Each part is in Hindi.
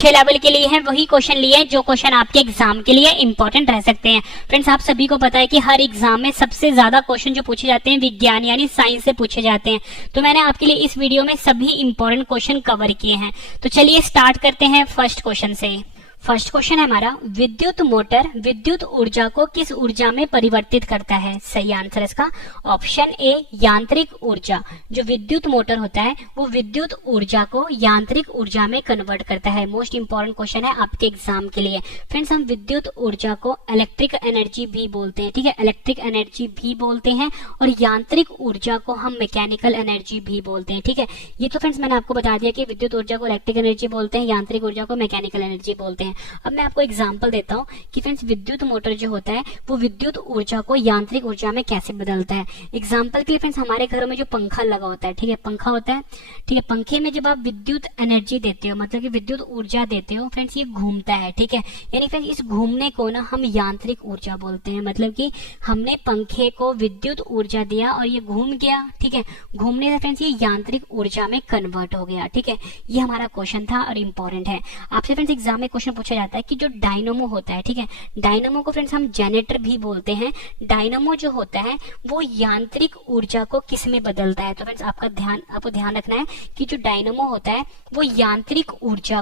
छह लेवल के लिए हैं वही क्वेश्चन लिए हैं जो क्वेश्चन आपके एग्जाम के लिए इंपॉर्टेंट रह सकते हैं। फ्रेंड्स, आप सभी को पता है कि हर एग्जाम में सबसे ज्यादा क्वेश्चन जो पूछे जाते हैं विज्ञान यानी साइंस से पूछे जाते हैं। तो मैंने आपके लिए इस वीडियो में सभी इंपॉर्टेंट क्वेश्चन कवर किए हैं। तो चलिए स्टार्ट करते हैं फर्स्ट क्वेश्चन से। फर्स्ट क्वेश्चन है हमारा, विद्युत मोटर विद्युत ऊर्जा को किस ऊर्जा में परिवर्तित करता है? सही आंसर इसका ऑप्शन ए यांत्रिक ऊर्जा। जो विद्युत मोटर होता है वो विद्युत ऊर्जा को यांत्रिक ऊर्जा में कन्वर्ट करता है। मोस्ट इंपॉर्टेंट क्वेश्चन है आपके एग्जाम के लिए। फ्रेंड्स, हम विद्युत ऊर्जा को इलेक्ट्रिक एनर्जी भी बोलते हैं, ठीक है, इलेक्ट्रिक एनर्जी भी बोलते हैं और यांत्रिक ऊर्जा को हम मैकेनिकल एनर्जी भी बोलते हैं, ठीक है। ये तो फ्रेंड्स मैंने आपको बता दिया कि विद्युत ऊर्जा को इलेक्ट्रिक एनर्जी बोलते हैं, यांत्रिक ऊर्जा को मैकेनिकल एनर्जी बोलते हैं। अब मैं आपको एग्जांपल देता हूं कि फ्रेंड्स विद्युत मोटर जो होता है वो विद्युत ऊर्जा को यांत्रिक ऊर्जा में कैसे बदलता है। एग्जांपल के लिए फ्रेंड्स हमारे घरों में जो पंखा लगा होता है, ठीक है, पंखा होता है, ठीक है, पंखे में जब आप विद्युत एनर्जी देते हो मतलब कि विद्युत ऊर्जा देते हो फ्रेंड्स, ये घूमता है, ठीक है। यानी फ्रेंड्स इस घूमने को ना हम यांत्रिक ऊर्जा बोलते हैं। मतलब कि हमने पंखे को विद्युत ऊर्जा दिया और ये घूम गया, ठीक है, घूमने से फ्रेंड्स ये यांत्रिक ऊर्जा में कन्वर्ट हो गया, ठीक है। ये हमारा क्वेश्चन था और इंपॉर्टेंट है। आपसे फ्रेंड्स एग्जाम में क्वेश्चन पूछा जाता है कि जो डायनामो होता है, ठीक है, डायनामो को फ्रेंड्स हम जनरेटर भी बोलते हैं। डायनामो जो होता है वो यांत्रिक ऊर्जा को किस में बदलता है? तो फ्रेंड्स आपको ध्यान रखना है कि जो डायनामो होता है वो यांत्रिक ऊर्जा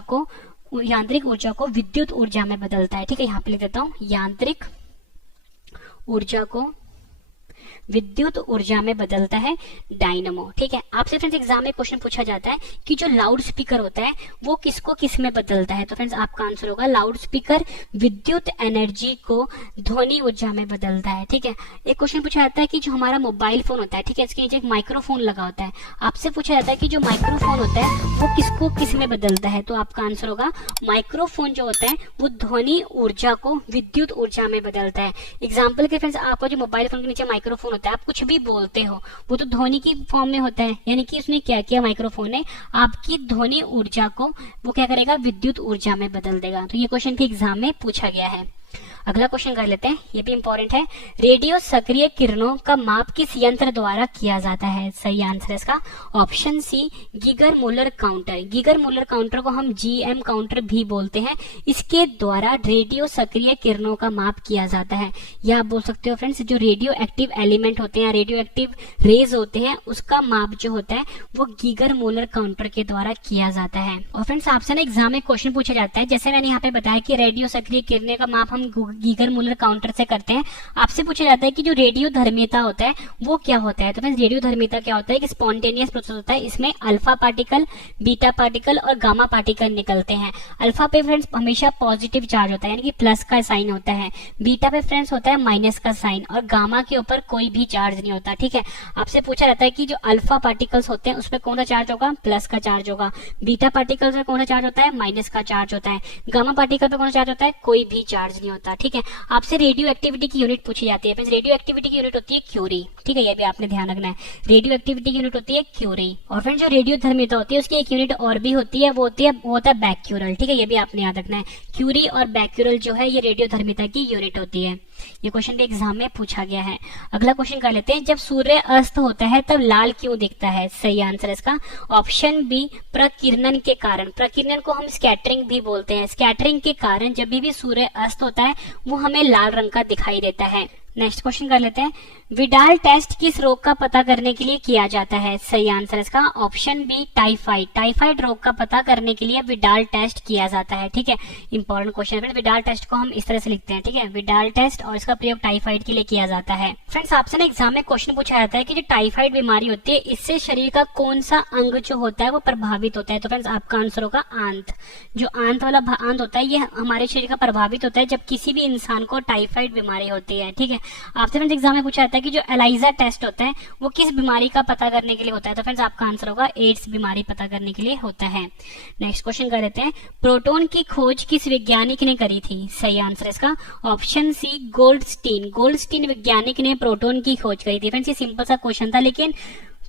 को विद्युत ऊर्जा में बदलता है, ठीक है। यहाँ पे लिख देता हूं, यांत्रिक ऊर्जा को विद्युत ऊर्जा में बदलता है डायनामो, ठीक है। आपसे फ्रेंड्स एग्जाम में क्वेश्चन पूछा जाता है कि जो लाउड स्पीकर होता है वो किसको किस में बदलता है? तो फ्रेंड्स आपका आंसर होगा लाउड स्पीकर विद्युत एनर्जी को ध्वनि ऊर्जा में बदलता है, ठीक है। एक क्वेश्चन पूछा जाता है कि जो हमारा मोबाइल फोन होता है, ठीक है, इसके नीचे एक माइक्रोफोन लगा होता है। आपसे पूछा जाता है कि जो माइक्रोफोन होता है वो किसको किस में बदलता है? तो आपका आंसर होगा माइक्रोफोन जो होता है वो ध्वनि ऊर्जा को विद्युत ऊर्जा में बदलता है। एग्जाम्पल के फ्रेंड्स आपका जो मोबाइल फोन के नीचे माइक्रोफोन होता है, आप कुछ भी बोलते हो वो तो ध्वनि की फॉर्म में होता है। यानी कि उसने क्या किया, माइक्रोफोन ने आपकी ध्वनि ऊर्जा को वो क्या करेगा, विद्युत ऊर्जा में बदल देगा। तो ये क्वेश्चन भी एग्जाम में पूछा गया है। अगला क्वेश्चन कर लेते हैं, ये भी इंपॉर्टेंट है। रेडियो सक्रिय किरणों का माप किस यंत्र द्वारा किया जाता है? सही आंसर है इसका option C Geiger Muller counter. Geiger Muller counter को हम जीएम काउंटर भी बोलते हैं। इसके द्वारा रेडियो सक्रिय किरणों का माप किया जाता है। या आप बोल सकते हो फ्रेंड्स जो रेडियो एक्टिव एलिमेंट होते हैं, रेडियो एक्टिव रेज होते हैं, उसका माप जो होता है वो गीगर मूलर काउंटर के द्वारा किया जाता है। और फ्रेंड्स आपसे ना एग्जाम में क्वेश्चन पूछा जाता है, जैसे मैंने यहाँ पे बताया कि रेडियो सक्रिय किरणें का माप हम गीगर मूलर काउंटर से करते हैं। आपसे पूछा जाता है कि जो रेडियो धर्मिता होता है वो क्या होता है? तो फ्रेंड्स रेडियो धर्मिता क्या होता है कि स्पॉन्टेनियस प्रोसेस होता है। इसमें अल्फा पार्टिकल, बीटा पार्टिकल और गामा पार्टिकल निकलते हैं। अल्फा पे फ्रेंड्स हमेशा पॉजिटिव चार्ज होता है यानी कि प्लस का साइन होता है। बीटा पे फ्रेंड्स होता है माइनस का साइन और गामा के ऊपर कोई भी चार्ज नहीं होता, ठीक है। आपसे पूछा जाता है कि जो अल्फा पार्टिकल्स होते हैं उस पर कौन सा चार्ज होगा, प्लस का चार्ज होगा। बीटा पार्टिकल्स में कौन सा चार्ज होता है, माइनस का चार्ज होता है। गामा पार्टिकल पे कौन सा चार्ज होता है, कोई भी चार्ज नहीं होता, ठीक है। आपसे रेडियो एक्टिविटी की यूनिट पूछी जाती है। रेडियो एक्टिविटी की यूनिट होती है क्यूरी, ठीक है, ये भी आपने ध्यान रखना है। रेडियो एक्टिविटी की यूनिट होती है क्यूरी। और फ्रेंड्स जो रेडियो धर्मिता होती है उसकी एक यूनिट और भी होती है, वो होता है बैक्यूरल, ठीक है, ये भी आपने याद रखना है। क्यूरी और बैक्यूरल जो है ये रेडियो धर्मिता की यूनिट होती है। ये क्वेश्चन भी एग्जाम में पूछा गया है। अगला क्वेश्चन कर लेते हैं, जब सूर्य अस्त होता है तब लाल क्यों दिखता है? सही आंसर इसका ऑप्शन बी प्रकिरणन के कारण। प्रकिरणन को हम स्कैटरिंग भी बोलते हैं। स्कैटरिंग के कारण जब भी सूर्य अस्त होता है वो हमें लाल रंग का दिखाई देता है। नेक्स्ट क्वेश्चन कर लेते हैं, विडाल टेस्ट किस रोग का पता करने के लिए किया जाता है? सही आंसर इसका ऑप्शन बी टाइफाइड। टाइफाइड रोग का पता करने के लिए विडाल टेस्ट किया जाता है, ठीक है। इंपॉर्टेंट क्वेश्चन है। विडाल टेस्ट को हम इस तरह से लिखते हैं, ठीक है, विडाल टेस्ट, और इसका प्रयोग टाइफाइड के लिए किया जाता है। फ्रेंड्स आपसे ना एग्जाम में क्वेश्चन पूछा जाता है कि जो टाइफाइड बीमारी होती है इससे शरीर का कौन सा अंग जो होता है वो प्रभावित होता है? तो फ्रेंड्स आपका आंसर होगा आंत। जो आंत वाला आंत होता है ये हमारे शरीर का प्रभावित होता है जब किसी भी इंसान को टाइफाइड बीमारी होती है, ठीक है। आपसे फ्रेंड्स एग्जाम में पूछा जाता है कि जो एलाइजा टेस्ट होता है वो किस बीमारी का पता करने के लिए होता है? तो फ्रेंड्स आपका आंसर होगा एड्स बीमारी पता करने के लिए होता है। नेक्स्ट क्वेश्चन कर लेते हैं, प्रोटॉन की खोज किस वैज्ञानिक ने करी थी? सही आंसर इसका ऑप्शन सी गोल्डस्टीन। गोल्डस्टीन वैज्ञानिक ने प्रोटॉन की खोज करी थी। फ्रेंड्स ये सिंपल सा क्वेश्चन था लेकिन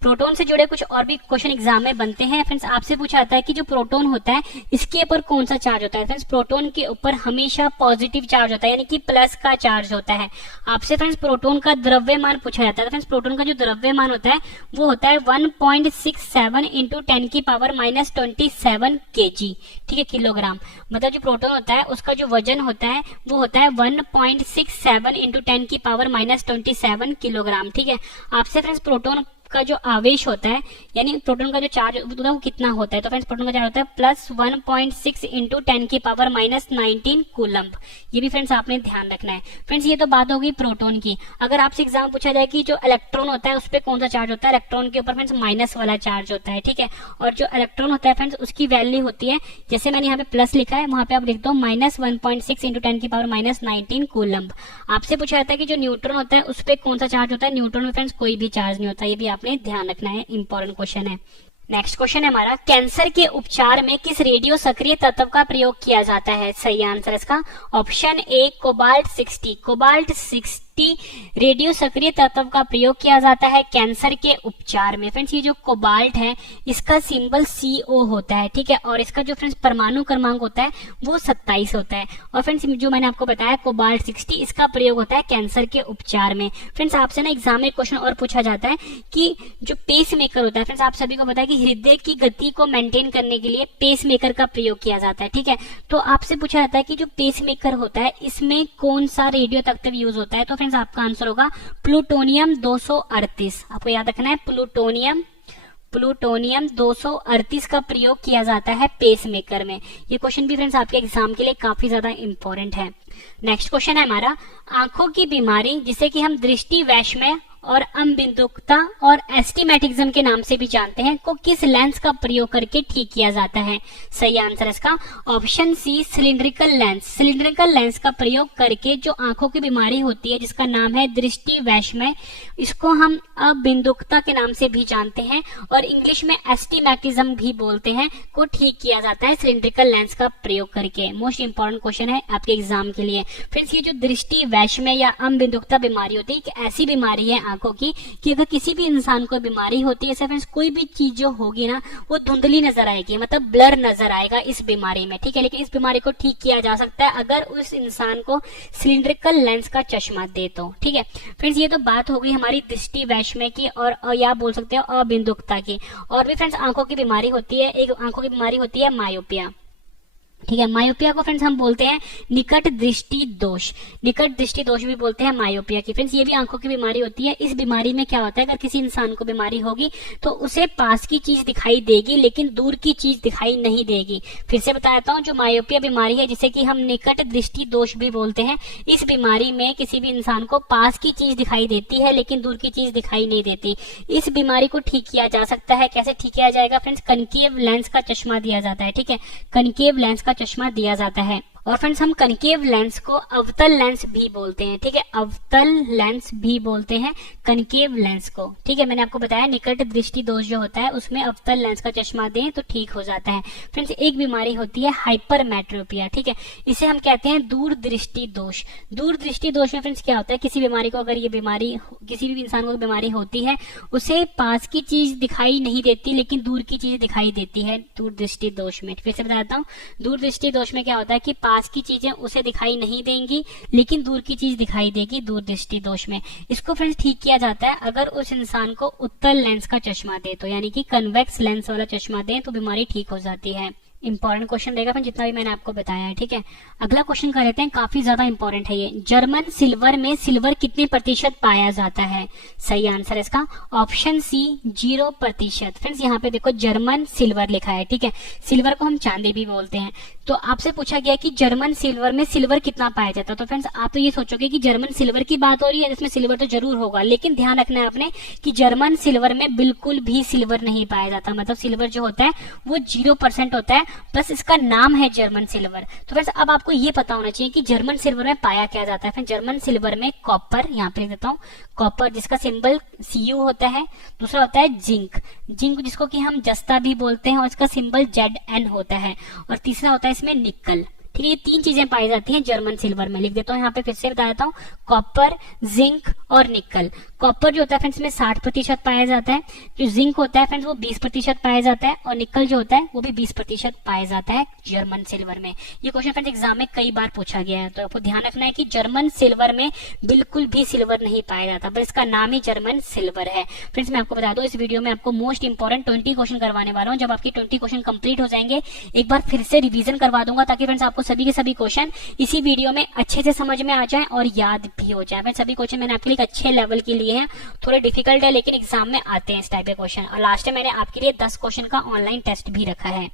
प्रोटॉन से जुड़े कुछ और भी क्वेश्चन एग्जाम में बनते हैं। फ्रेंड्स आपसे पूछा जाता है कि जो प्रोटॉन होता है इसके ऊपर कौन सा चार्ज होता है। फ्रेंड्स प्रोटॉन के ऊपर हमेशा पॉजिटिव चार्ज होता है, यानी कि प्लस का चार्ज होता है। आपसे फ्रेंड्स प्रोटॉन का द्रव्यमान पूछा जाता है। फ्रेंड्स प्रोटॉन का जो द्रव्यमान होता है वो होता है 1.67 इंटू 10 की पावर -27 kg, ठीक है, किलोग्राम। मतलब जो प्रोटॉन होता है उसका जो वजन होता है वो होता है 1.67 इंटू 10 की पावर -27 किलोग्राम, ठीक है। आपसे फ्रेंड्स प्रोटॉन का जो आवेश होता है, यानी प्रोटॉन का जो चार्ज होता है वो कितना होता है, तो फ्रेंड्स प्रोटॉन का चार्ज होता है +1.6 इंटू 10 की पावर -19 कूलम्ब। ये भी फ्रेंड्स आपने ध्यान रखना है। फ्रेंड्स ये तो बात हो गई प्रोटॉन की। अगर आपसे एग्जाम पूछा जाए कि जो इलेक्ट्रॉन होता है उस पर कौन सा चार्ज होता है, इलेक्ट्रॉन के ऊपर फ्रेंड्स माइनस वाला चार्ज होता है, ठीक है। और जो इलेक्ट्रॉन होता है फ्रेंड्स उसकी वैल्यू होती है, जैसे मैंने यहाँ पे प्लस लिखा है वहां पे आप लिख दो -1.6 इंटू 10 की पावर -19 कूलम्ब। आपसे पूछा जाता है कि जो न्यूट्रॉन होता है उस पर कौन सा चार्ज होता है, न्यूट्रॉन में फ्रेंड्स कोई भी चार्ज नहीं होता। ये भी आपने ध्यान रखना है, इंपॉर्टेंट क्वेश्चन है। नेक्स्ट क्वेश्चन है हमारा, कैंसर के उपचार में किस रेडियो सक्रिय तत्व का प्रयोग किया जाता है। सही आंसर इसका option A cobalt 60। Cobalt 60 radio सक्रिय तत्व का प्रयोग किया जाता है कैंसर के उपचार में। फ्रेंड्स ये जो कोबाल्ट है इसका सिंबल CO होता है, ठीक है, और इसका जो फ्रेंड्स परमाणु क्रमांक होता है वो 27 होता है। और फ्रेंड्स जो मैंने आपको बताया कोबाल्ट 60 इसका प्रयोग होता है कैंसर के उपचार में। फ्रेंड्स आपसे ना एग्जाम में क्वेश्चन और पूछा जाता है कि जो पेस मेकर होता है, फ्रेंड्स आप सभी को पता है कि हृदय की गति को मेंटेन करने के लिए पेस मेकर का प्रयोग किया जाता है, ठीक है। तो आपसे पूछा जाता है कि जो पेस मेकर होता है इसमें कौन सा रेडियो तत्व यूज होता है, तो फ्रेंड्स आपका आंसर होगा प्लूटोनियम 238। आपको याद रखना है प्लूटोनियम 238 का प्रयोग किया जाता है पेस मेकर में। ये क्वेश्चन भी फ्रेंड्स आपके एग्जाम के लिए काफी ज्यादा इंपॉर्टेंट है। नेक्स्ट क्वेश्चन है हमारा, आंखों की बीमारी जिसे कि हम दृष्टि वैषम्य और अम्बिन्दुकता और एस्टिमेटिज्म के नाम से भी जानते हैं को किस लेंस का प्रयोग करके ठीक किया जाता है। सही आंसर इसका option C cylindrical lens. Cylindrical lens का प्रयोग करके जो आंखों की बीमारी होती है जिसका नाम है दृष्टि वैषम्य, इसको हम अबिन्दुकता के नाम से भी जानते हैं और इंग्लिश में एस्टिमेटिज्म भी बोलते हैं, को ठीक किया जाता है सिलिंड्रिकल लेंस का प्रयोग करके। मोस्ट इंपॉर्टेंट क्वेश्चन है आपके एग्जाम के लिए। फ्रेंड्स ये जो दृष्टि वैषम्य या अबिन्दुकता बीमारी होती है एक ऐसी बीमारी है आंखों की कि अगर किसी भी इंसान को बीमारी होती है फ्रेंड्स कोई भी चीज जो होगी ना वो धुंधली नजर आएगी, मतलब ब्लर नजर आएगा इस बीमारी में, ठीक है। लेकिन इस बीमारी को ठीक किया जा सकता है अगर उस इंसान को सिलिंड्रिकल लेंस का चश्मा दे तो, ठीक है। फ्रेंड्स ये तो बात हो गई हमारी दृष्टि वैषम्य की और या बोल सकते हो अबिन्दुकता की। और भी फ्रेंड्स आंखों की बीमारी होती है, एक आंखों की बीमारी होती है मायोपिया, ठीक है। मायोपिया को फ्रेंड्स हम बोलते हैं निकट दृष्टि दोष। निकट दृष्टि दोष भी बोलते हैं मायोपिया की। फ्रेंड्स ये भी आंखों की बीमारी होती है। इस बीमारी में क्या होता है, अगर किसी इंसान को बीमारी होगी तो उसे पास की चीज दिखाई देगी लेकिन दूर की चीज दिखाई नहीं देगी। फिर से बताता हूँ, जो मायोपिया बीमारी है जिसे कि हम निकट दृष्टि दोष भी बोलते हैं, इस बीमारी में किसी भी इंसान को पास की चीज दिखाई देती है लेकिन दूर की चीज दिखाई नहीं देती। इस बीमारी को ठीक किया जा सकता है। कैसे ठीक किया जाएगा फ्रेंड्स, कनकेव लेंस का चश्मा दिया जाता है, ठीक है। कनकेव लेंस का चश्मा दिया जाता है। और फ्रेंड्स हम कनकेव लेंस को अवतल लेंस भी बोलते हैं, ठीक है। अवतल लेंस भी बोलते हैं कनकेव लेंस को, ठीक है। मैंने आपको बताया निकट दृष्टि दोष जो होता है उसमें अवतल लेंस का चश्मा दें तो ठीक हो जाता है। फ्रेंड्स एक बीमारी होती है हाइपरमेट्रोपिया, ठीक है। इसे हम कहते हैं दूर दृष्टि दोष। दूर दृष्टि दोष में फ्रेंड्स क्या होता है, किसी बीमारी को अगर ये बीमारी किसी भी इंसान को बीमारी होती है उसे पास की चीज दिखाई नहीं देती लेकिन दूर की चीज दिखाई देती है दूर दृष्टि दोष में। फिर से बताता हूँ, दूर दृष्टि दोष में क्या होता है कि पास की चीजें उसे दिखाई नहीं देंगी लेकिन दूर की चीज दिखाई देगी दूर दृष्टि दोष में। इसको फ्रेंड्स ठीक किया जाता है अगर उस इंसान को उत्तल लेंस का चश्मा दे तो, यानी कि कन्वेक्स लेंस वाला चश्मा दे तो बीमारी ठीक हो जाती है। इंपॉर्टेंट क्वेश्चन रहेगा फिर जितना भी मैंने आपको बताया है, ठीक है। अगला क्वेश्चन कर लेते हैं, काफी ज्यादा इंपॉर्टेंट है ये। जर्मन सिल्वर में सिल्वर कितने प्रतिशत पाया जाता है। सही आंसर इसका ऑप्शन सी 0%। फ्रेंड्स यहाँ पे देखो जर्मन सिल्वर लिखा है, ठीक है। सिल्वर को हम चांदी भी बोलते हैं। तो आपसे पूछा गया कि जर्मन सिल्वर में सिल्वर कितना पाया जाता है, तो फ्रेंड्स आप तो ये सोचोगे कि जर्मन सिल्वर की बात हो रही है जिसमें सिल्वर तो जरूर होगा, लेकिन ध्यान रखना है आपने कि जर्मन सिल्वर में बिल्कुल भी सिल्वर नहीं पाया जाता। मतलब सिल्वर जो होता है वो 0% होता है, बस इसका नाम है जर्मन सिल्वर। तो फ्रेंड्स अब आपको ये पता होना चाहिए कि जर्मन सिल्वर में पाया क्या जाता है। फिर जर्मन सिल्वर में कॉपर, यहाँ पे लिख देता हूँ कॉपर जिसका सिंबल Cu होता है। दूसरा होता है जिंक, जिंक जिसको कि हम जस्ता भी बोलते हैं और इसका सिंबल Zn होता है। और तीसरा होता है इसमें निकल, ठीक है। ये तीन चीजें पाई जाती हैं जर्मन सिल्वर में। लिख देता हूँ यहाँ पे फिर से बता देता हूँ, कॉपर, जिंक और निकल। कॉपर जो होता है फ्रेंड्स में 60% पाया जाता है, जो जिंक होता है फ्रेंड्स वो 20% पाया जाता है, और निकल जो होता है वो भी 20% पाया जाता है जर्मन सिल्वर में। ये क्वेश्चन फ्रेंड्स एग्जाम में कई बार पूछा गया है, तो आपको ध्यान रखना है कि जर्मन सिल्वर में बिल्कुल भी सिल्वर नहीं पाया जाता, पर इसका नाम ही जर्मन सिल्वर है। फ्रेंड्स मैं आपको बता दूं, इस वीडियो में आपको मोस्ट इंपॉर्टेंट 20 क्वेश्चन करवाने वाला हूं। जब आपकी 20 क्वेश्चन कंप्लीट हो जाएंगे एक बार फिर से रिवीजन करवा दूंगा, ताकि फ्रेंड्स आपको सभी के सभी क्वेश्चन इसी वीडियो में अच्छे से समझ में आ जाए और याद भी हो जाए। सभी क्वेश्चन मैंने आपके लिए अच्छे लेवल के लिए हैं, थोड़े डिफिकल्ट है लेकिन एग्जाम में आते हैं इस टाइप के क्वेश्चन। और लास्ट में मैंने आपके लिए 10 क्वेश्चन का ऑनलाइन टेस्ट भी रखा है।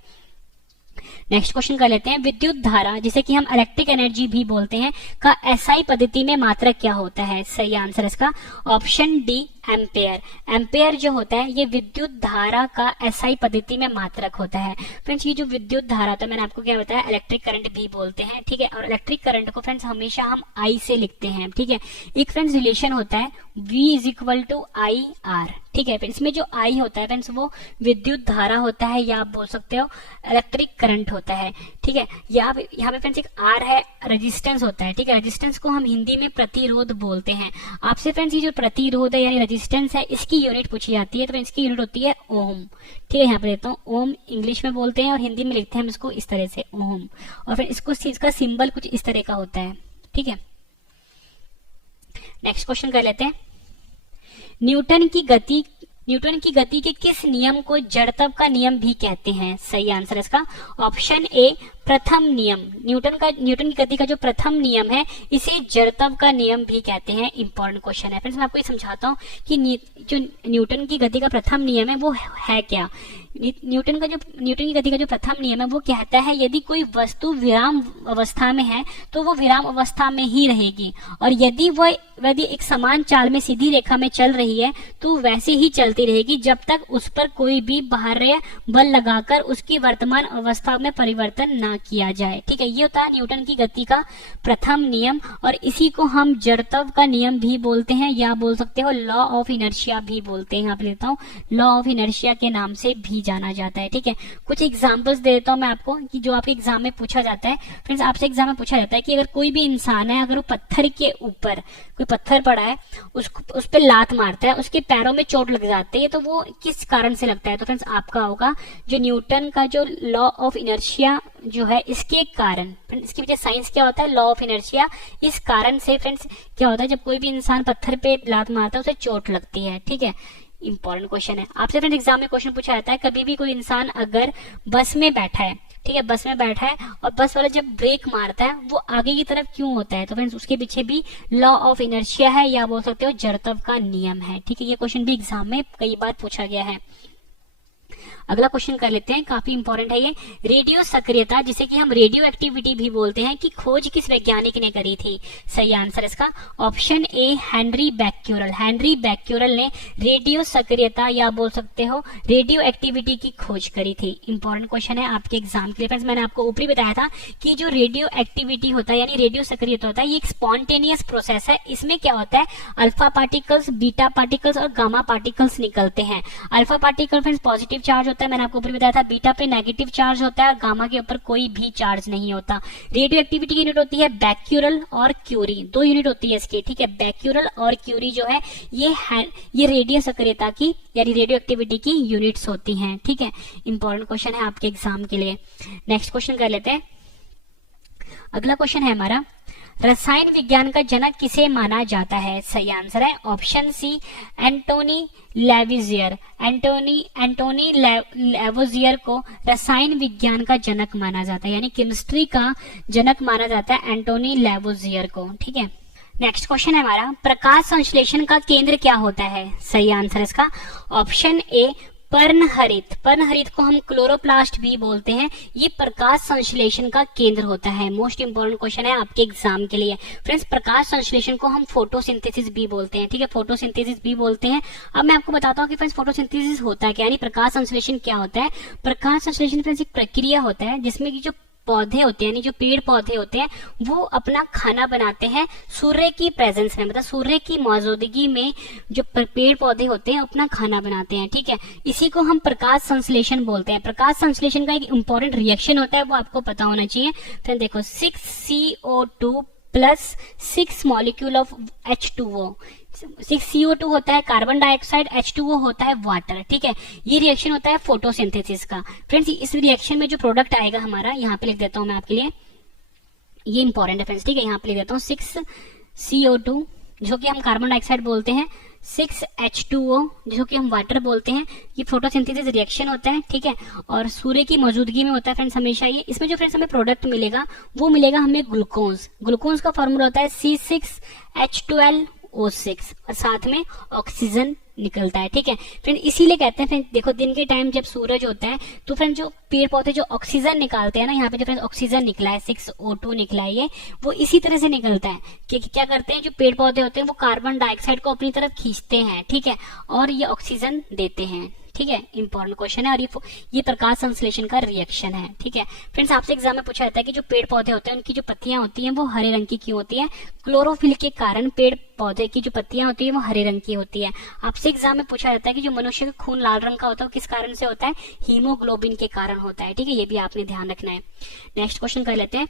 नेक्स्ट क्वेश्चन कर लेते हैं, विद्युत धारा जिसे कि हम इलेक्ट्रिक एनर्जी भी बोलते हैं का एसआई पद्धति में मात्रक क्या होता है? सही आंसर इसका ऑप्शन डी एम्पेयर। एम्पेयर जो होता है ये विद्युत धारा का एसआई पद्धति में मात्रक होता है। फ्रेंड्स ये जो विद्युत धारा होता है मैंने आपको क्या बताया, इलेक्ट्रिक करंट भी बोलते हैं, ठीक है। और इलेक्ट्रिक करंट को फ्रेंड्स हमेशा हम आई से लिखते हैं, ठीक है। एक फ्रेंड्स रिलेशन होता है V = IR, ठीक है। इसमें जो I होता है फ्रेंड्स वो विद्युत धारा होता है, या आप बोल सकते हो इलेक्ट्रिक करंट होता है, ठीक है। यहाँ पे फ्रेंड्स एक R है, रेजिस्टेंस होता है, ठीक है। रेजिस्टेंस को हम हिंदी में प्रतिरोध बोलते हैं। आपसे फ्रेंड्स ये जो प्रतिरोध है यानी रेजिस्टेंस है इसकी यूनिट पूछी जाती है, तो इसकी यूनिट होती है ओम, ठीक है। यहाँ पे देता हूँ ओम, इंग्लिश में बोलते हैं और हिंदी में लिखते हैं हम इसको इस तरह से ओम, और फिर इसका सिंबल कुछ इस तरह का होता है, ठीक है। नेक्स्ट क्वेश्चन कर लेते हैं, न्यूटन की गति के किस नियम को जड़त्व का नियम भी कहते हैं? सही आंसर इसका ऑप्शन ए प्रथम नियम। न्यूटन की गति का जो प्रथम नियम है इसे जड़त्व का नियम भी कहते हैं। इंपॉर्टेंट क्वेश्चन है फ्रेंड्स, मैं आपको ये समझाता हूँ कि जो न्यूटन की गति का प्रथम नियम है वो है क्या। न्यूटन की गति का जो प्रथम नियम है वो कहता है यदि कोई वस्तु विराम अवस्था में है तो वो विराम अवस्था में ही रहेगी, और यदि एक समान चाल में सीधी रेखा में चल रही है तो वैसे ही चलती रहेगी जब तक उस पर कोई भी बाह्य बल लगाकर उसकी वर्तमान अवस्था में परिवर्तन ना किया जाए, ठीक है। ये होता है न्यूटन की गति का प्रथम नियम, और इसी को हम जड़त्व का नियम भी बोलते हैं, या बोल सकते हो लॉ ऑफ इनर्शिया भी बोलते हैं। यहाँ पे लेता हूँ लॉ ऑफ इनर्शिया के नाम से भी जाना जाता है, ठीक है। कुछ एग्जांपल्स दे देता हूँ मैं आपको कि जो आपके एग्जाम में पूछा जाता है। फ्रेंड्स आपसे एग्जाम में पूछा जाता है कि अगर कोई भी इंसान है, अगर वो पत्थर के ऊपर कोई पत्थर पड़ा है उस पे लात मारता है, उसके पैरों में चोट लग जाती है, तो वो किस कारण से लगता है? तो फ्रेंड्स आपका होगा जो न्यूटन का जो लॉ ऑफ इनर्शिया जो है इसके कारण। इसकी वजह साइंस क्या होता है, लॉ ऑफ इनर्शिया। इस कारण से फ्रेंड्स क्या होता है, जब कोई भी इंसान पत्थर पे लात मारता है उसे चोट लगती है, ठीक है। इंपॉर्टेंट क्वेश्चन है, आपसे फ्रेंड्स एग्जाम में क्वेश्चन पूछा जाता है कभी भी कोई इंसान अगर बस में बैठा है, ठीक है, बस में बैठा है और बस वाला जब ब्रेक मारता है वो आगे की तरफ क्यों होता है? तो फ्रेंड्स उसके पीछे भी लॉ ऑफ इनर्शिया है, या बोल सकते हो जड़त्व का नियम है, ठीक है। ये क्वेश्चन भी एग्जाम में कई बार पूछा गया है। अगला क्वेश्चन कर लेते हैं, काफी इंपॉर्टेंट है ये। रेडियो सक्रियता जिसे कि हम रेडियो एक्टिविटी भी बोलते हैं की खोज किस वैज्ञानिक ने करी थी? सही आंसर इसका option A Henri Becquerel. Henri Becquerel ने रेडियो सक्रियता या बोल सकते हो रेडियो एक्टिविटी की खोज करी थी। इंपॉर्टेंट क्वेश्चन है आपके एग्जाम के लिए। फ्रेंड्स मैंने आपको ऊपर बताया था कि जो रेडियो एक्टिविटी होता है यानी रेडियो सक्रियता होता है ये एक स्पॉन्टेनियस प्रोसेस है। इसमें क्या होता है, अल्फा पार्टिकल्स, बीटा पार्टिकल्स और गामा पार्टिकल्स निकलते हैं। Alpha particle friends positive charge होता है, मैंने आपको ऊपर बताया था। बीटा पे नेगेटिव चार्ज होता है, गामा के ऊपर कोई भी चार्ज नहीं होता। रेडियो एक्टिविटी की यूनिट होती है बैक्यूरल और क्यूरी, 2 यूनिट होती है इसकी, ठीक है। बैक्यूरल और क्यूरी जो है ये रेडियो सक्रियता की यानी रेडियो एक्टिविटी की यूनिट्स होती हैं, ठीक है। इंपॉर्टेंट क्वेश्चन है आपके एग्जाम के लिए। नेक्स्ट क्वेश्चन कर लेते हैं। अगला क्वेश्चन है हमारा, रसायन विज्ञान का जनक किसे माना जाता है? सही आंसर है ऑप्शन सी एंटोनी लेविजियर। एंटोनी लेविजियर को रसायन विज्ञान का जनक माना जाता है, यानी केमिस्ट्री का जनक माना जाता है एंटोनी लेविजियर को, ठीक है। नेक्स्ट क्वेश्चन है हमारा, प्रकाश संश्लेषण का केंद्र क्या होता है? सही आंसर इसका ऑप्शन ए पर्णहरित को हम क्लोरोप्लास्ट भी बोलते हैं। ये प्रकाश संश्लेषण का केंद्र होता है। मोस्ट इंपोर्टेंट क्वेश्चन है आपके एग्जाम के लिए। फ्रेंड्स प्रकाश संश्लेषण को हम फोटोसिंथेसिस भी बोलते हैं, ठीक है, फोटोसिंथेसिस भी बोलते हैं। अब मैं आपको बताता हूँ कि फ्रेंड्स फोटोसिंथेसिस होता है क्या, यानी प्रकाश संश्लेषण क्या होता है। प्रकाश संश्लेषण फ्रेंड्स एक प्रक्रिया होता है जिसमें की जो पौधे होते हैं यानी जो पेड़ पौधे होते हैं वो अपना खाना बनाते हैं सूर्य की प्रेजेंस में, मतलब सूर्य की मौजूदगी में जो पेड़ पौधे होते हैं अपना खाना बनाते हैं, ठीक है। इसी को हम प्रकाश संश्लेषण बोलते हैं। प्रकाश संश्लेषण का एक इंपॉर्टेंट रिएक्शन होता है, वो आपको पता होना चाहिए। फिर देखो 6CO2 + 6 molecule of H2O, 6CO2 होता है कार्बन डाइऑक्साइड, H2O होता है वाटर। ठीक है, ये रिएक्शन होता है फोटोसिंथेसिस का। फ्रेंड्स इस रिएक्शन में जो प्रोडक्ट आएगा हमारा, यहाँ पे लिख देता हूं मैं आपके लिए, ये इंपॉर्टेंट है फ्रेंड्स। ठीक है, यहाँ पे लिख देता हूँ 6CO2 जो कि हम कार्बन डाइऑक्साइड बोलते हैं, 6H2O जो कि हम वाटर बोलते हैं। ये फोटोसिंथेसिस रिएक्शन होता है। ठीक है, और सूर्य की मौजूदगी में होता है फ्रेंड्स हमेशा ये। इसमें जो फ्रेंड्स हमें प्रोडक्ट मिलेगा वो मिलेगा हमें ग्लूकोज। ग्लूकोज का फॉर्मूला होता है C6H12O6 और साथ में ऑक्सीजन निकलता है। ठीक है फ्रेंड, इसीलिए कहते हैं फ्रेंड, देखो दिन के टाइम जब सूरज होता है तो फ्रेंड जो पेड़ पौधे जो ऑक्सीजन निकालते हैं ना, यहाँ पे जो फ्रेंड ऑक्सीजन निकला है 6O2 निकला है, ये वो इसी तरह से निकलता है कि क्या करते हैं जो पेड़ पौधे होते हैं वो कार्बन डाइऑक्साइड को अपनी तरफ खींचते हैं। ठीक है, और ये ऑक्सीजन देते हैं। ठीक है, इंपॉर्टेंट क्वेश्चन है और ये प्रकाश संश्लेषण का रिएक्शन है। ठीक है फ्रेंड्स, आपसे एग्जाम में पूछा जाता है कि जो पेड़ पौधे होते हैं उनकी जो पत्तियां होती हैं वो हरे रंग की क्यों होती है? क्लोरोफिल के कारण पेड़ पौधे की जो पत्तियां होती है वो हरे रंग की होती है। आपसे एग्जाम में पूछा जाता है कि जो मनुष्य का खून लाल रंग का होता है वो किस कारण से होता है? हीमोग्लोबिन के कारण होता है। ठीक है, ये भी आपने ध्यान रखना है। नेक्स्ट क्वेश्चन कर लेते हैं,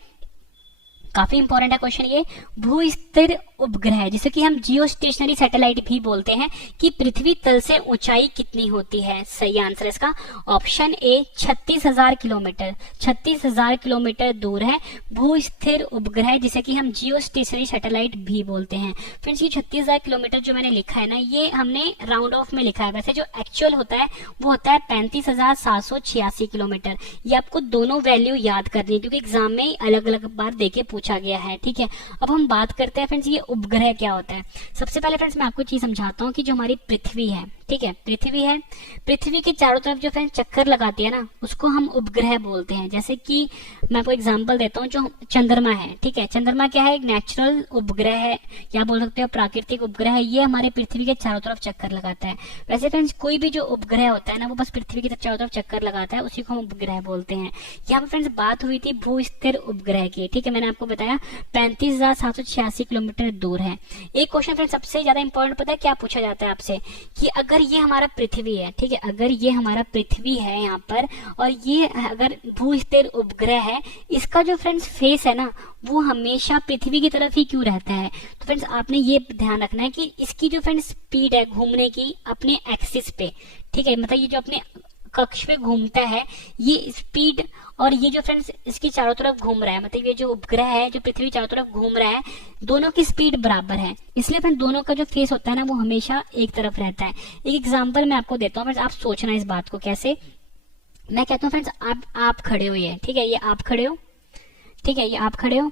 काफी इंपॉर्टेंट है क्वेश्चन ये। भू स्थिर उपग्रह जिसे कि हम जियो स्टेशनरी सैटेलाइट भी बोलते हैं कि पृथ्वी तल से ऊंचाई कितनी होती है? सही आंसर इसका ऑप्शन ए 36,000 किलोमीटर। 36,000 किलोमीटर दूर है भू स्थिर उपग्रह जिसे कि हम जियो स्टेशनरी सैटेलाइट भी बोलते हैं। फ्रेंड्स ये 36,000 किलोमीटर जो मैंने लिखा है ना, ये हमने राउंड ऑफ में लिखा है। वैसे जो एक्चुअल होता है वो होता है 35,786 किलोमीटर। ये आपको दोनों वैल्यू याद करनी है क्योंकि एग्जाम में अलग अलग बार देके पूछा गया है। ठीक है, अब हम बात करते हैं फ्रेंड्स ये उपग्रह क्या होता है। सबसे पहले फ्रेंड्स मैं आपको चीज समझाता हूँ कि जो हमारी पृथ्वी है, ठीक है, पृथ्वी है, पृथ्वी के चारों तरफ जो फ्रेंड्स चक्कर लगाती है ना उसको हम उपग्रह बोलते हैं। जैसे कि मैं आपको एग्जांपल देता हूँ, जो चंद्रमा है, ठीक है, चंद्रमा क्या है? एक नेचुरल उपग्रह है या बोल सकते हो प्राकृतिक उपग्रह है। ये हमारे पृथ्वी के चारों तरफ चक्कर लगाता है। वैसे फ्रेंड्स कोई भी जो उपग्रह होता है ना वो बस पृथ्वी के चारों तरफ चक्कर लगाता है, उसी को हम उपग्रह बोलते हैं। यहाँ पे फ्रेंड्स बात हुई थी भू स्थिर उपग्रह की। ठीक है, मैंने आपको बताया 35,786 किलोमीटर दूर है। एक क्वेश्चन फ्रेंड्स सबसे ज्यादा इंपॉर्टेंट पता है क्या पूछा जाता है आपसे, कि अगर ये हमारा पृथ्वी है, ठीक है, अगर ये हमारा पृथ्वी है यहाँ पर और ये अगर भू स्थिर उपग्रह है, इसका जो फ्रेंड्स फेस है ना वो हमेशा पृथ्वी की तरफ ही क्यों रहता है? तो फ्रेंड्स आपने ये ध्यान रखना है कि इसकी जो फ्रेंड्स स्पीड है घूमने की अपने एक्सिस पे, ठीक है, मतलब ये जो अपने कक्ष पे घूमता है ये स्पीड और ये जो फ्रेंड्स इसके चारों तरफ घूम रहा है, मतलब ये जो उपग्रह है जो पृथ्वी चारों तरफ घूम रहा है, दोनों की स्पीड बराबर है। इसलिए फ्रेंड्स दोनों का जो फेस होता है ना वो हमेशा एक तरफ रहता है। एक एग्जांपल मैं आपको देता हूँ फ्रेंड्स, आप सोचना इस बात को कैसे। मैं कहता हूँ फ्रेंड्स आप खड़े हो, ये ठीक है, ये आप खड़े हो, ठीक है, ये आप खड़े हो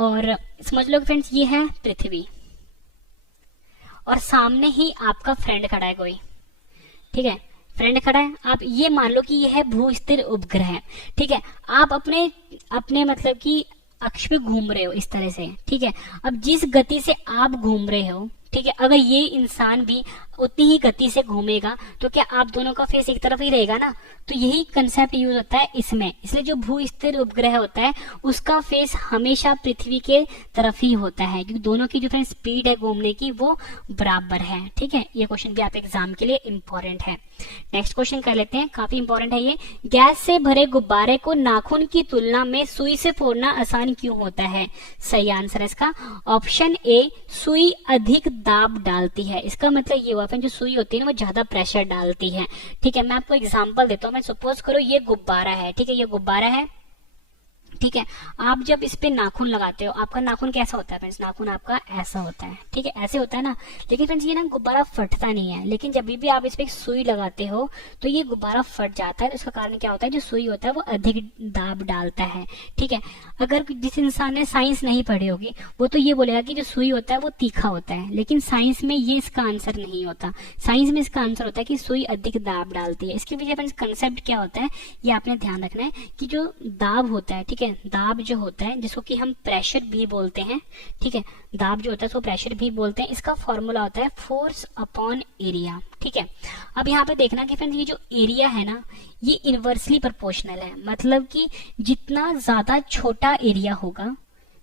और समझ लो फ्रेंड्स ये है पृथ्वी और सामने ही आपका फ्रेंड खड़ा है कोई, ठीक है, फ्रेंड खड़ा है। आप ये मान लो कि ये है भू स्थिर उपग्रह, ठीक है, आप अपने मतलब कि अक्ष पे घूम रहे हो इस तरह से, ठीक है। अब जिस गति से आप घूम रहे हो, ठीक है, अगर ये इंसान भी उतनी ही गति से घूमेगा तो क्या आप दोनों का फेस एक तरफ ही रहेगा ना? तो यही कंसेप्ट यूज होता है इसमें। इसलिए जो भू स्थिर उपग्रह होता है उसका फेस हमेशा पृथ्वी के तरफ ही होता है क्योंकि दोनों की जो फ्रेंड स्पीड है घूमने की वो बराबर है। ठीक है, ये क्वेश्चन भी आप एग्जाम के लिए इंपॉर्टेंट है। नेक्स्ट क्वेश्चन कर लेते हैं, काफी इंपॉर्टेंट है ये। गैस से भरे गुब्बारे को नाखून की तुलना में सुई से फोड़ना आसान क्यों होता है? सही आंसर है इसका ऑप्शन ए, सुई अधिक दाब डालती है। इसका मतलब ये हुआ जो सुई होती है ना वो ज्यादा प्रेशर डालती है। ठीक है, मैं आपको एग्जांपल देता हूँ। मैं सपोज करो ये गुब्बारा है, ठीक है, ये गुब्बारा है, ठीक है, आप जब इस पे नाखून लगाते हो, आपका नाखून कैसा होता है फ्रेंड्स? नाखून आपका ऐसा होता है, ठीक है, ऐसे होता है ना। लेकिन फ्रेंड्स ये ना गुब्बारा फटता नहीं है, लेकिन जब भी आप इस पे सुई लगाते हो तो ये गुब्बारा फट जाता है। तो उसका कारण क्या होता है? जो सुई होता है वो अधिक दाब डालता है। ठीक है, अगर जिस इंसान ने साइंस नहीं पढ़ी होगी वो तो ये बोलेगा कि जो सुई होता है वो तीखा होता है, लेकिन साइंस में ये इसका आंसर नहीं होता। साइंस में इसका आंसर होता है कि सुई अधिक दाब डालती है। इसके पीछे फ्रेंड्स कंसेप्ट क्या होता है ये आपने ध्यान रखना है कि जो दाब होता है, ठीक है, दाब जो होता है जिसको कि हम प्रेशर भी बोलते हैं, ठीक है, दाब जो होता है उसको प्रेशर भी बोलते हैं। इसका फॉर्मूला होता है फोर्स अपॉन एरिया। ठीक है, अब यहाँ पे देखना कि फ्रेंड्स ये जो एरिया है ना ये इनवर्सली प्रोपोर्शनल है, मतलब कि जितना ज्यादा छोटा एरिया होगा,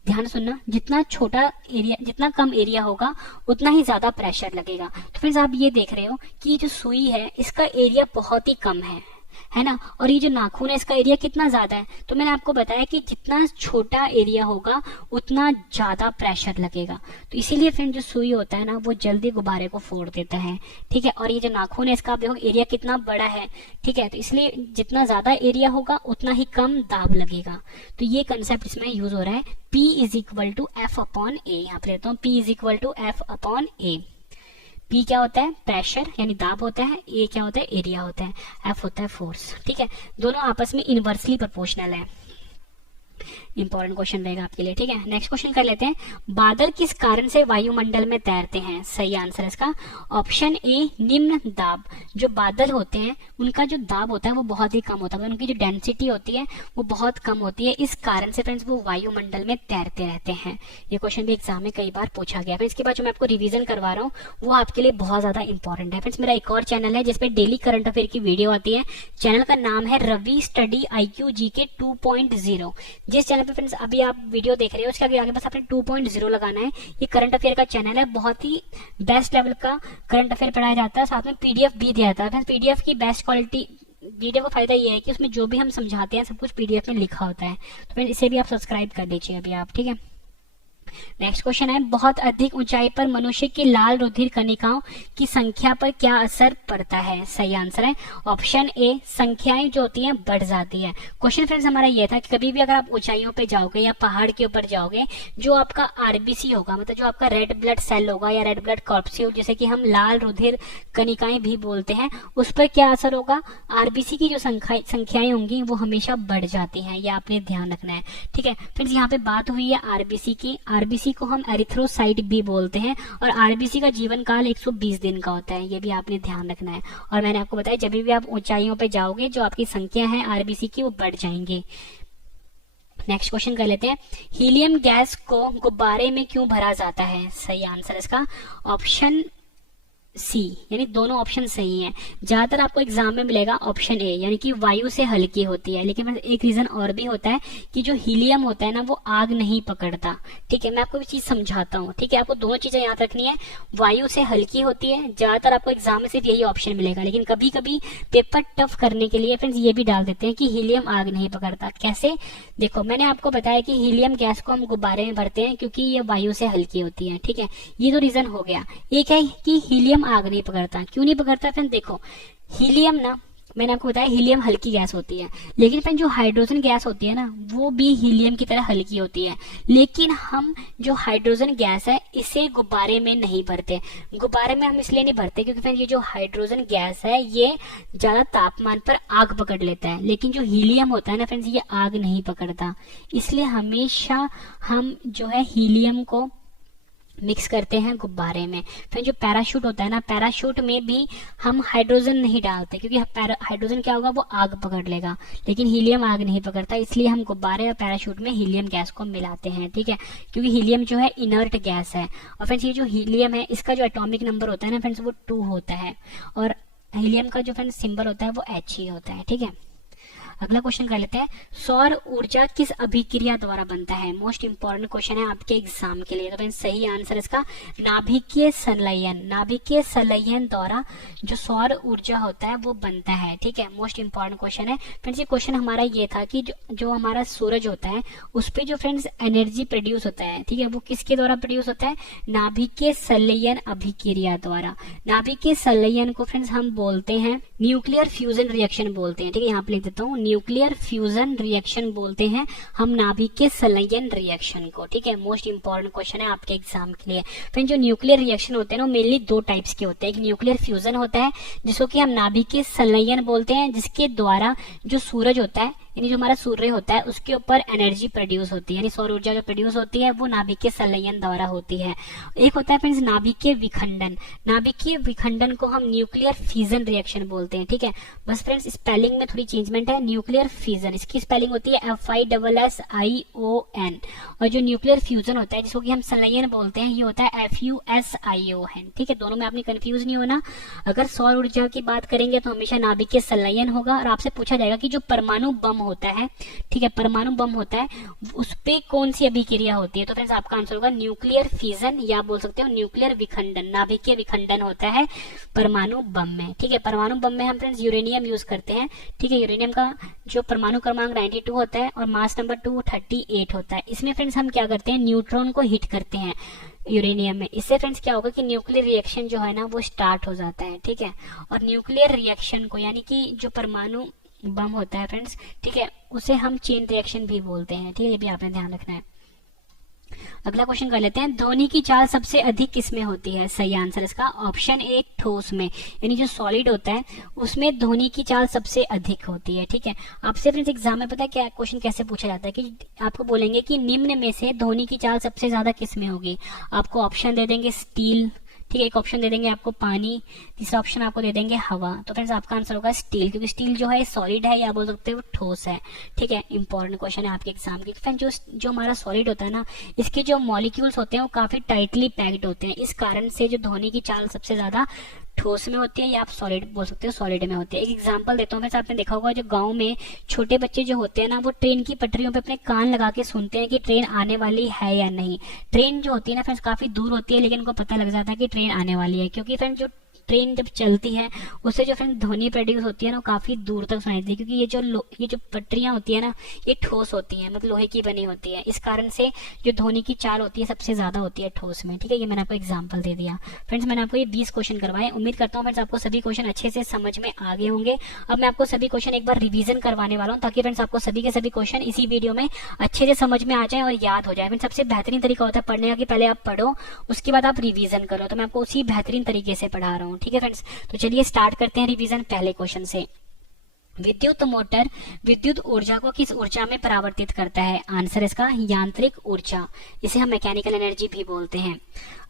ध्यान सुनना, जितना छोटा एरिया, जितना कम एरिया होगा उतना ही ज्यादा प्रेशर लगेगा। तो फ्रेंड्स आप ये देख रहे हो कि जो सुई है इसका एरिया बहुत ही कम है, है ना। और ये जो नाखून है इसका एरिया कितना ज्यादा है, तो मैंने आपको बताया कि जितना छोटा एरिया होगा उतना ज्यादा प्रेशर लगेगा। तो इसीलिए फ्रेंड जो सुई होता है ना वो जल्दी गुब्बारे को फोड़ देता है, ठीक है। और ये जो नाखून है इसका आप देखो एरिया कितना बड़ा है, ठीक है। तो इसलिए जितना ज्यादा एरिया होगा उतना ही कम दाब लगेगा। तो ये कंसेप्ट इसमें यूज हो रहा है, P is equal to F upon A. यहाँ पे लेता हूँ P is equal to F upon A. P क्या होता है, प्रेशर यानी दाब होता है, A क्या होता है, एरिया होता है, F होता है फोर्स, ठीक है। दोनों आपस में इनवर्सली प्रोपोर्शनल है। इंपॉर्टेंट क्वेश्चन रहेगा आपके लिए, ठीक है। नेक्स्ट क्वेश्चन कर लेते हैं, बादल किस कारण से वायुमंडल में तैरते हैं। सही आंसर है इसका ऑप्शन ए, निम्न दाब। जो बादल होते हैं उनका जो दाब होता है वो बहुत ही कम होता है, उनकी जो डेंसिटी होती है वो बहुत कम होती है, इस कारण से फ्रेंड्स वो वायुमंडल में तैरते रहते हैं। ये क्वेश्चन भी एग्जाम में कई बार पूछा गया है। इसके बाद जो मैं आपको रिविजन करवा रहा हूँ वो आपके लिए बहुत ज्यादा इंपॉर्टेंट है। फ्रेंड्स मेरा एक और चैनल है जिसपे डेली करंट अफेयर की वीडियो आती है, चैनल का नाम है रवि स्टडी IQ GK 2.0। जिस चैनल पे फ्रेंड्स अभी आप वीडियो देख रहे हो उसके आगे बस आपने 2.0 लगाना है। ये करंट अफेयर का चैनल है, बहुत ही बेस्ट लेवल का करंट अफेयर पढ़ाया जाता है, साथ में PDF भी दिया जाता है। PDF की बेस्ट क्वालिटी वीडियो का फायदा ये है कि उसमें जो भी हम समझाते हैं सब कुछ PDF में लिखा होता है। तो फ्रेंड्स इसे भी आप सब्सक्राइब कर दीजिए अभी आप, ठीक है। नेक्स्ट क्वेश्चन है, बहुत अधिक ऊंचाई पर मनुष्य की लाल रुधिर कणिकाओं की संख्या पर क्या असर पड़ता है। सही आंसर है ऑप्शन ए, संख्याएं जो होती हैं बढ़ जाती है। क्वेश्चन फ्रेंड्स हमारा ये था कि कभी भी अगर आप ऊंचाइयों पे जाओगे या पहाड़ के ऊपर जाओगे, जो आपका RBC होगा, मतलब जो आपका रेड ब्लड सेल होगा या रेड ब्लड कॉर्पस्यूल जिसे कि हम लाल रुधिर कणिकाएं भी बोलते हैं, उस पर क्या असर होगा, RBC की जो संख्याएं होंगी वो हमेशा बढ़ जाती हैं, ये आपने ध्यान रखना है, ठीक है। फ्रेंड्स यहाँ पे बात हुई है RBC की। RBC को हम एरिथ्रोसाइट भी बोलते हैं और RBC का जीवन काल 120 दिन का होता है, ये भी आपने ध्यान रखना है। और मैंने आपको बताया जब भी आप ऊंचाइयों पे जाओगे जो आपकी संख्या है RBC की वो बढ़ जाएंगे। नेक्स्ट क्वेश्चन कर लेते हैं, हीलियम गैस को गुब्बारे में क्यों भरा जाता है। सही आंसर इसका ऑप्शन सी, यानी दोनों ऑप्शन सही हैं। ज्यादातर आपको एग्जाम में मिलेगा ऑप्शन ए, यानी कि वायु से हल्की होती है। लेकिन एक रीजन और भी होता है कि जो हीलियम होता है ना वो आग नहीं पकड़ता, ठीक है। मैं आपको भी चीज समझाता हूँ, ठीक है। आपको दोनों चीजें याद रखनी है, वायु से हल्की होती है, ज्यादातर आपको एग्जाम में सिर्फ यही ऑप्शन मिलेगा। लेकिन कभी कभी पेपर टफ करने के लिए फ्रेंड्स ये भी डाल देते हैं कि हीलियम आग नहीं पकड़ता। कैसे, देखो मैंने आपको बताया कि हीलियम गैस को हम गुब्बारे में भरते हैं क्योंकि ये वायु से हल्की होती है, ठीक है। ये तो रीजन हो गया। एक है कि हीलियम आग नहीं पकड़ता, क्यों नहीं पकड़ता फ्रेंड, देखो हीलियम ना, मैंने आपको बताया हीलियम हल्की गैस होती है, लेकिन फ्रेंड जो हाइड्रोजन गैस होती है ना वो भी हीलियम की तरह हल्की होती है। लेकिन हम जो हाइड्रोजन गैस है इसे गुब्बारे में नहीं भरते। गुब्बारे में हम इसलिए नहीं भरते क्योंकि फ्रेंड ये जो हाइड्रोजन गैस है ये ज्यादा तापमान पर आग पकड़ लेता है, लेकिन जो हीलियम होता है ना फ्रेंड्स ये आग नहीं पकड़ता। इसलिए हमेशा हम जो है हीलियम को मिक्स करते हैं गुब्बारे में। फिर जो पैराशूट होता है ना, पैराशूट में भी हम हाइड्रोजन नहीं डालते क्योंकि हाइड्रोजन क्या होगा, वो आग पकड़ लेगा, लेकिन हीलियम आग नहीं पकड़ता। इसलिए हम गुब्बारे और पैराशूट में हीलियम गैस को मिलाते हैं, ठीक है। क्योंकि हीलियम जो है इनर्ट गैस है। और फ्रेंड्स ये जो हीलियम है इसका जो एटॉमिक नंबर होता है ना फ्रेंड्स वो 2 होता है, और हीलियम का जो फ्रेंड्स सिंबल होता है वो H ही होता है, ठीक है। अगला क्वेश्चन कर लेते हैं, सौर ऊर्जा किस अभिक्रिया द्वारा बनता है। मोस्ट इंपॉर्टेंट क्वेश्चन है आपके एग्जाम के लिए। तो फ्रेंड्स सही आंसर इसका नाभिकीय संलयन, नाभिकीय संलयन द्वारा जो सौर ऊर्जा होता है वो बनता है, ठीक है। मोस्ट इंपॉर्टेंट क्वेश्चन है फ्रेंड्स। ये क्वेश्चन हमारा ये था कि जो हमारा सूरज होता है उस पे जो फ्रेंड्स एनर्जी प्रोड्यूस होता है, ठीक है, वो किसके द्वारा प्रोड्यूस होता है, नाभिकीय संलयन अभिक्रिया द्वारा। नाभिकीय संलयन को फ्रेंड्स हम बोलते हैं न्यूक्लियर फ्यूजन रिएक्शन बोलते हैं, ठीक है। यहाँ पे लिख देता हूँ, न्यूक्लियर फ्यूजन रिएक्शन बोलते हैं हम नाभिकीय संलयन रिएक्शन को, ठीक है। मोस्ट इंपॉर्टेंट क्वेश्चन है आपके एग्जाम के लिए। फिर जो न्यूक्लियर रिएक्शन होते हैं ना मेनली 2 टाइप्स के होते हैं। एक न्यूक्लियर फ्यूजन होता है जिसको कि हम नाभिकीय संलयन बोलते हैं, जिसके द्वारा जो सूरज होता है यानी जो हमारा सूर्य होता है उसके ऊपर एनर्जी प्रोड्यूस होती है, यानी सौर ऊर्जा जो प्रोड्यूस होती है वो नाभिकीय संलयन द्वारा होती है। एक होता है फ्रेंड्स नाभिकीय विखंडन। नाभिकीय विखंडन को हम न्यूक्लियर फ्यूजन रिएक्शन बोलते हैं, ठीक है। बस फ्रेंड्स स्पेलिंग में थोड़ी चेंजमेंट है। न्यूक्लियर फ्यूजन इसकी स्पेलिंग होती है FISSION और जो न्यूक्लियर फ्यूजन होता है जिसको कि हम संलयन बोलते हैं, ये होता है FUSION। ठीक है, दोनों में आपने कंफ्यूज नहीं होना। अगर सौर ऊर्जा की बात करेंगे तो हमेशा नाभिकीय संलयन होगा, और आपसे पूछा जाएगा कि जो परमाणु बम होता है, ठीक है, परमाणु बम होता है उस पे कौन सी अभिक्रिया होती है, तो फ्रेंड्स आपका आंसर होगा न्यूक्लियर फिजन, या बोल सकते हो न्यूक्लियर विखंडन। नाभिकीय विखंडन होता है परमाणु बम में। ठीक है, परमाणु बम में हम फ्रेंड्स यूरेनियम यूज करते हैं। ठीक है, यूरेनियम का जो परमाणु क्रमांक 92 होता है और मास नंबर 238 होता है। इसमें फ्रेंड्स हम क्या करते हैं, न्यूट्रॉन को हिट करते हैं यूरेनियम में। इससे फ्रेंड्स क्या होगा कि न्यूक्लियर रिएक्शन जो है ना वो स्टार्ट हो जाता है। ठीक है, और न्यूक्लियर रिएक्शन को यानी कि जो परमाणु बम होता है फ्रेंड्स, ठीक है, उसे हम चेन रिएक्शन भी बोलते हैं। ठीक है, ये भी आपने ध्यान रखना है। अगला क्वेश्चन कर लेते हैं, ध्वनि की चाल सबसे अधिक किसमें होती है? सही आंसर इसका ऑप्शन ए ठोस में, यानी जो सॉलिड होता है उसमें ध्वनि की चाल सबसे अधिक होती है। ठीक है, आपसे फ्रेंड्स एग्जाम में पता है क्या क्वेश्चन कैसे पूछा जाता है कि आपको बोलेंगे कि निम्न में से ध्वनि की चाल सबसे ज्यादा किसमें होगी। आपको ऑप्शन दे देंगे स्टील, ठीक है, एक ऑप्शन दे देंगे आपको पानी, तीसरा ऑप्शन आपको दे देंगे हवा। तो फ्रेंड्स आपका आंसर होगा स्टील, क्योंकि स्टील जो है सॉलिड है या बोल सकते हो ठोस है। ठीक है, इंपॉर्टेंट क्वेश्चन है आपके एग्जाम के। फ्रेंड्स जो हमारा सॉलिड होता है ना, इसके जो मॉलिक्यूल्स होते हैं वो काफी टाइटली पैक्ड होते हैं, इस कारण से जो ध्वनि की चाल सबसे ज्यादा ठोस में होती है, या आप सॉलिड बोल सकते हो सॉलिड में होती है। एक एग्जांपल देता हूँ, वैसे आपने देखा होगा जो गांव में छोटे बच्चे जो होते हैं ना, वो ट्रेन की पटरियों पे अपने कान लगा के सुनते हैं कि ट्रेन आने वाली है या नहीं। ट्रेन जो होती है ना फ्रेंड्स काफी दूर होती है, लेकिन उनको पता लग जाता है कि ट्रेन आने वाली है, क्योंकि फ्रेंड्स जो ट्रेन जब चलती है उससे जो फ्रेंड ध्वनि प्रोड्यूस होती है ना, काफी दूर तक सुनाई देती है, क्योंकि ये जो पटरियां होती है ना, ये ठोस होती है, मतलब लोहे की बनी होती है। इस कारण से जो ध्वनि की चाल होती है सबसे ज्यादा होती है ठोस में। ठीक है, ये मैंने आपको एग्जांपल दे दिया। फ्रेंड्स मैंने आपको ये 20 क्वेश्चन करवाए, उम्मीद करता हूँ फ्रेंड्स आपको सभी क्वेश्चन अच्छे से समझ में आ गए होंगे। अब मैं आपको सभी क्वेश्चन एक बार रिवीजन करवाने वाला हूँ, ताकि फ्रेंड्स आपको सभी के सभी क्वेश्चन इसी वीडियो में अच्छे से समझ में आ जाए और याद हो जाए। फ्रेंड्स सबसे बेहतरीन तरीका होता है पढ़ने का कि पहले आप पढ़ो, उसके बाद आप रिवीजन करो, तो मैं आपको उसी बेहतरीन तरीके से पढ़ा रहा हूँ। ठीक है फ्रेंड्स, तो चलिए स्टार्ट करते हैं रिवीजन पहले क्वेश्चन से। विद्युत मोटर विद्युत ऊर्जा को किस ऊर्जा में परावर्तित करता है? आंसर इसका यांत्रिक ऊर्जा, इसे हम मैकेनिकल एनर्जी भी बोलते हैं।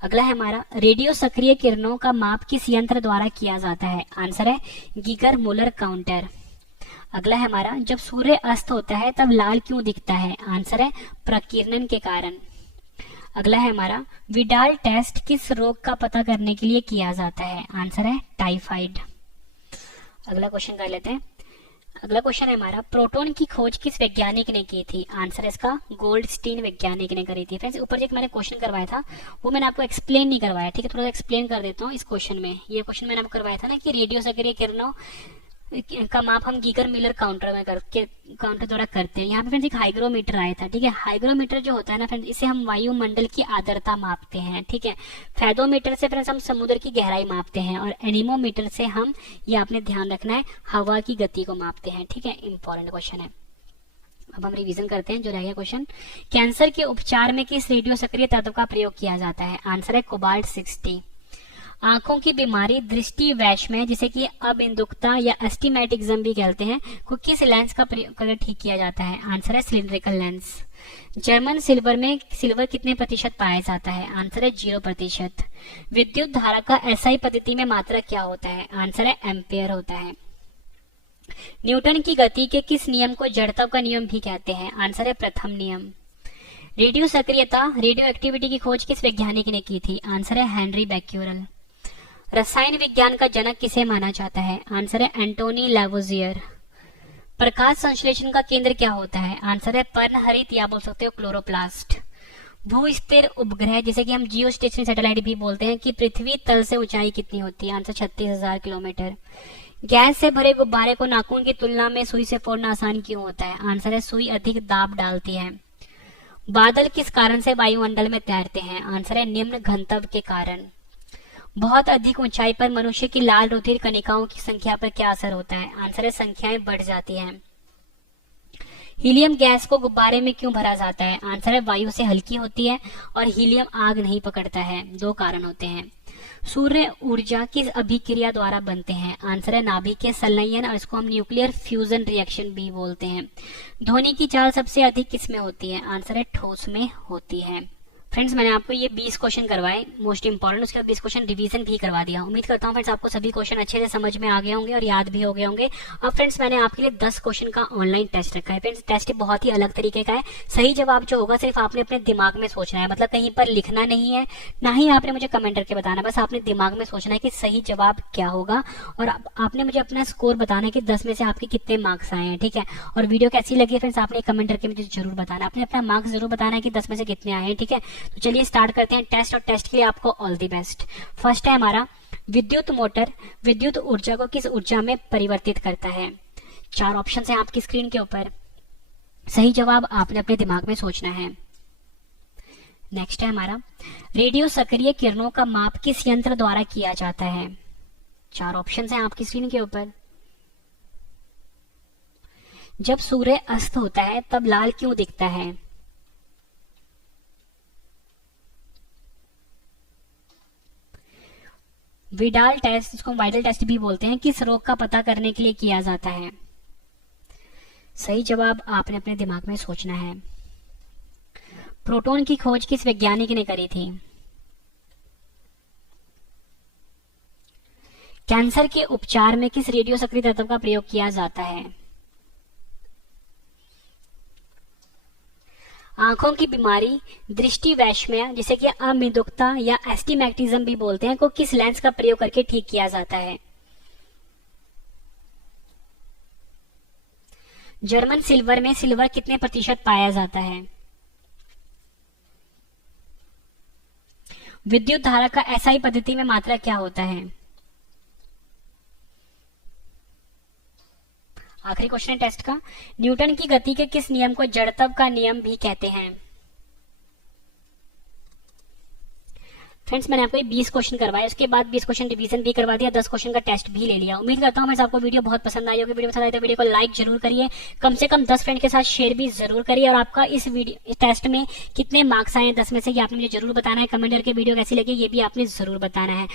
अगला है हमारा, रेडियो सक्रिय किरणों का माप किस यंत्र द्वारा किया जाता है? आंसर है गीगर मूलर काउंटर। अगला है हमारा, जब सूर्य अस्त होता है तब लाल क्यों दिखता है? आंसर है प्रकीर्णन के कारण। अगला है हमारा, विडाल टेस्ट किस रोग का पता करने के लिए किया जाता है? आंसर है टाइफाइड। अगला क्वेश्चन कर लेते हैं। अगला क्वेश्चन है हमारा, प्रोटॉन की खोज किस वैज्ञानिक ने की थी? आंसर इसका गोल्डस्टीन वैज्ञानिक ने करी थी। फ्रेंड्स ऊपर जो मैंने क्वेश्चन करवाया था वो मैंने आपको एक्सप्लेन नहीं करवाया, ठीक है, थोड़ा सा एक्सप्लेन कर देता हूँ इस क्वेश्चन में। ये क्वेश्चन मैंने आपको करवाया था ना कि रेडियो सक्रिय किरणों का माप हम गीगर मिलर काउंटर द्वारा करते हैं। यहाँ पे फ्रेंड्स एक हाइग्रोमीटर आया था। ठीक है, हाइग्रोमीटर जो होता है ना फ्रेंड्स, इसे हम वायुमंडल की आर्द्रता मापते हैं। ठीक है, फेदोमीटर से फ्रेंड्स हम समुद्र की गहराई मापते हैं, और एनीमोमीटर से हम, ये आपने ध्यान रखना है, हवा की गति को मापते हैं। ठीक है, इंपॉर्टेंट क्वेश्चन है। अब हम रिवीजन करते हैं जो रह गया क्वेश्चन। कैंसर के उपचार में किस रेडियो सक्रिय तत्व का प्रयोग किया जाता है? आंसर है कोबाल्ट 60। आंखों की बीमारी दृष्टि वैषम्य, जिसे कि अबिंदुकता या एस्टिमेटिज्म भी कहते हैं, को किस लेंस का प्रयोग कर ठीक किया जाता है? आंसर है सिलिंड्रिकल लेंस। जर्मन सिल्वर में सिल्वर कितने प्रतिशत पाया जाता है? आंसर है 0%। विद्युत धारा का एसआई पद्धति में मात्रक क्या होता है? आंसर है एम्पेयर होता है। न्यूटन की गति के किस नियम को जड़ता का नियम भी कहते हैं? आंसर है प्रथम नियम। रेडियो सक्रियता रेडियो एक्टिविटी की खोज किस वैज्ञानिक ने की थी? आंसर है हेनरी बैक्यूरेल। रसायन विज्ञान का जनक किसे माना जाता है? आंसर है एंटोनी लैवोजियर। प्रकाश संश्लेषण का केंद्र क्या होता है? आंसर है पर्णहरित, या बोल सकते हो क्लोरोप्लास्ट। भू स्थिर उपग्रह, जिसे कि हम जियो स्टेशनरी सैटेलाइट भी बोलते हैं, कि पृथ्वी तल से ऊंचाई कितनी होती है? Answer 36,000 kilometre. गैस से भरे गुब्बारे को नाखून की तुलना में सुई से फोड़ना आसान क्यों होता है? आंसर है सुई अधिक दाब डालती है। बादल किस कारण से वायुमंडल में तैरते हैं? आंसर है निम्न घनत्व के कारण। बहुत अधिक ऊंचाई पर मनुष्य की लाल रुधिर कणिकाओं की संख्या पर क्या असर होता है? आंसर है संख्याएं बढ़ जाती हैं। हीलियम गैस को गुब्बारे में क्यों भरा जाता है? आंसर है वायु से हल्की होती है और हीलियम आग नहीं पकड़ता है। दो कारण होते हैं। सूर्य ऊर्जा किस अभिक्रिया द्वारा बनते हैं? आंसर है नाभिकीय संलयन, और इसको हम न्यूक्लियर फ्यूजन रिएक्शन भी बोलते हैं। ध्वनि की चाल सबसे अधिक किस में होती है? आंसर है ठोस में होती है। फ्रेंड्स मैंने आपको ये 20 क्वेश्चन करवाए मोस्ट इंपॉर्टेंट, उसके बाद 20 क्वेश्चन रिवीजन भी करवा दिया। उम्मीद करता हूँ फ्रेंड्स आपको सभी क्वेश्चन अच्छे से समझ में आ गए होंगे और याद भी हो गए होंगे। अब फ्रेंड्स मैंने आपके लिए 10 क्वेश्चन का ऑनलाइन टेस्ट रखा है। फ्रेंड्स टेस्ट बहुत ही अलग तरीके का है। सही जवाब जो होगा सिर्फ आपने अपने दिमाग में सोचना है, मतलब कहीं पर लिखना नहीं है, ना ही आपने मुझे कमेंट करके बताना, बस आपने दिमाग में सोचना है कि सही जवाब क्या होगा और आपने मुझे अपना स्कोर बताना है कि 10 में से आपके कितने मार्क्स आए हैं, ठीक है। और वीडियो कैसी लगी है फ्रेंड्स आपने कमेंट करके मुझे जरूर बताना, आपने अपना मार्क्स जरूर बताना है कि 10 में से कितने आए हैं, ठीक है। तो चलिए स्टार्ट करते हैं टेस्ट, और टेस्ट के लिए आपको ऑल द बेस्ट। फर्स्ट है हमारा, विद्युत मोटर विद्युत ऊर्जा को किस ऊर्जा में परिवर्तित करता है। 4 ऑप्शन है आपकी स्क्रीन के ऊपर, सही जवाब आपने अपने दिमाग में सोचना है। नेक्स्ट है हमारा, रेडियो सक्रिय किरणों का माप किस यंत्र द्वारा किया जाता है। 4 ऑप्शन है आपकी स्क्रीन के ऊपर। जब सूर्य अस्त होता है तब लाल क्यों दिखता है। विडाल टेस्ट, जिसको वाइडल टेस्ट भी बोलते हैं, किस रोग का पता करने के लिए किया जाता है। सही जवाब आपने अपने दिमाग में सोचना है। प्रोटॉन की खोज किस वैज्ञानिक ने करी थी। कैंसर के उपचार में किस रेडियो सक्रिय तत्व का प्रयोग किया जाता है। आंखों की बीमारी दृष्टि वैषम्य, जिसे कि अमृदुकता या एस्टिमैग्मेटिज्म भी बोलते हैं, को किस लेंस का प्रयोग करके ठीक किया जाता है। जर्मन सिल्वर में सिल्वर कितने प्रतिशत पाया जाता है। विद्युत धारा का एसआई पद्धति में मात्रा क्या होता है। आखिरी क्वेश्चन है टेस्ट का, न्यूटन की गति के किस नियम को जड़त्व का नियम भी कहते हैं। फ्रेंड्स मैंने आपको 20 क्वेश्चन करवाए, उसके बाद 20 क्वेश्चन रिवीजन भी करवा दिया, 10 क्वेश्चन का टेस्ट भी ले लिया। उम्मीद करता हूँ मैं आपको वीडियो बहुत पसंद आई होगी। वीडियो पसंद आई तो वीडियो को लाइक जरूर करिए, कम से कम 10 फ्रेंड के साथ शेयर भी जरूर करिए, और आपका इस वीडियो टेस्ट में कितने मार्क्स आए 10 में से ये आपने मुझे जरूर बताना है। कमेंट करके वीडियो कैसी लगी ये भी आपने जरूर बताना है।